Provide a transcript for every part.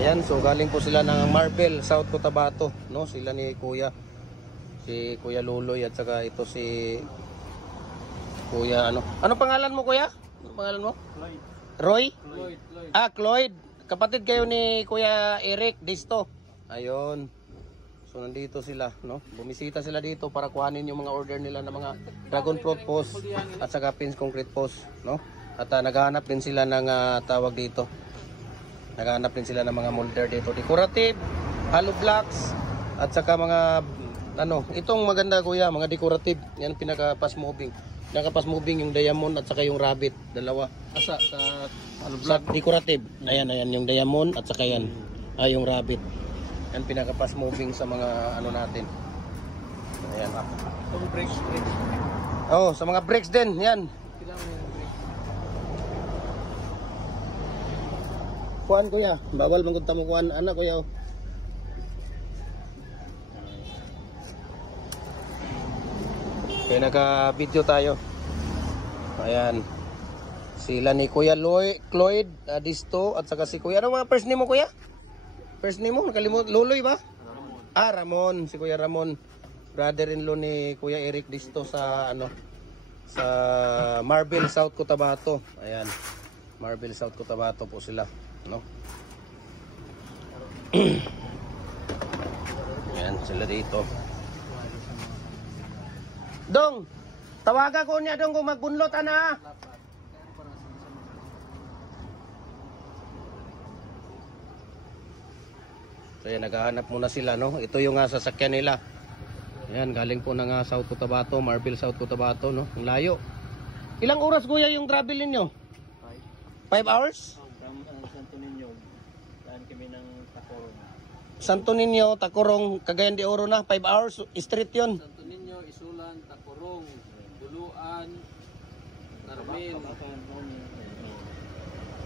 Ayan, so galing po sila ng Marbel, South Cotabato, no? Sila ni Kuya. Si Kuya Luloy at saka ito si Kuya ano. Ano pangalan mo, Kuya? Ano pangalan mo? Cloyd. Roy? Cloyd. Ah, Cloyd. Kapatid kayo ni Kuya Eric Disto. Ayun. So nandito sila, no? Bumisita sila dito para kuhanin yung mga order nila ng mga dragon fruit post at saka pins concrete post, no? At naghahanap din sila ng tawag dito. Naghahanap din sila ng mga molder dito, decorative, hollow blocks at saka mga ano, itong maganda Kuya, mga decorative. Yan pinaka fast moving. Pinaka fast moving yung diamond at saka yung rabbit, dalawa. Asa sa hollow block decorative. Ayan yung diamond at saka yan. Yung rabbit. Yan pinaka fast moving sa mga ano natin. Ayan. Itong brakes. Oh, sa mga brakes din, yan. Kailangan yung brakes. Kuan Kuya, bawal mangud ta mo kuan ana Kuya. Oh. Kaya naka-video tayo. Ayan. Sila ni Kuya Cloyd Disto at saka si Kuya. Ano mga first name mo Kuya? First name mo? Nakalimut. Luloy ba? Ramon. Ramon. Si Kuya Ramon. Brother-in-law ni Kuya Eric Disto sa ano sa Marbel, South Cotabato. Ayan. Marbel, South Cotabato po sila, no? Ayan sila dito. Dong, tawaga ko niya dong kung magbunlot ana. So yan, naghahanap muna sila, no? Ito yung sasakyan nila. Ayan, galing po ng South Cotabato, Marbel, South Cotabato, no? Ang layo. Ilang oras Kuya yung travel ninyo? 5 hours? From Santo Niño, daan kami ng Tacorong. Santo Niño, Tacorong, Cagayan de Oro na, 5 hours, street yun. Santo Niño, Isulan, Tacorong, Buluan, Carmel.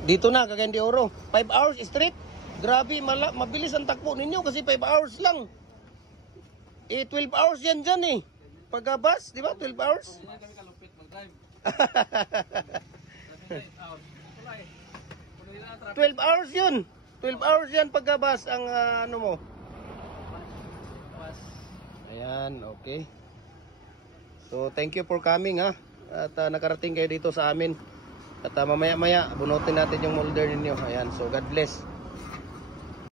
Dito na, Cagayan de Oro. 5 hours street. Grabe, mabilis ang takbo ninyo kasi 5 hours lang. 12 hours yan dyan eh. Pagkabas, di ba? 12 hours. Hindi kami kalupit mag-drive. 12 hours yun. 12 hours yan pagkabas ang ano mo. Ayan, okay. So, thank you for coming ha. At nakarating kayo dito sa amin. At mamaya-maya, bunutin natin yung molder ninyo. Ayan, so God bless.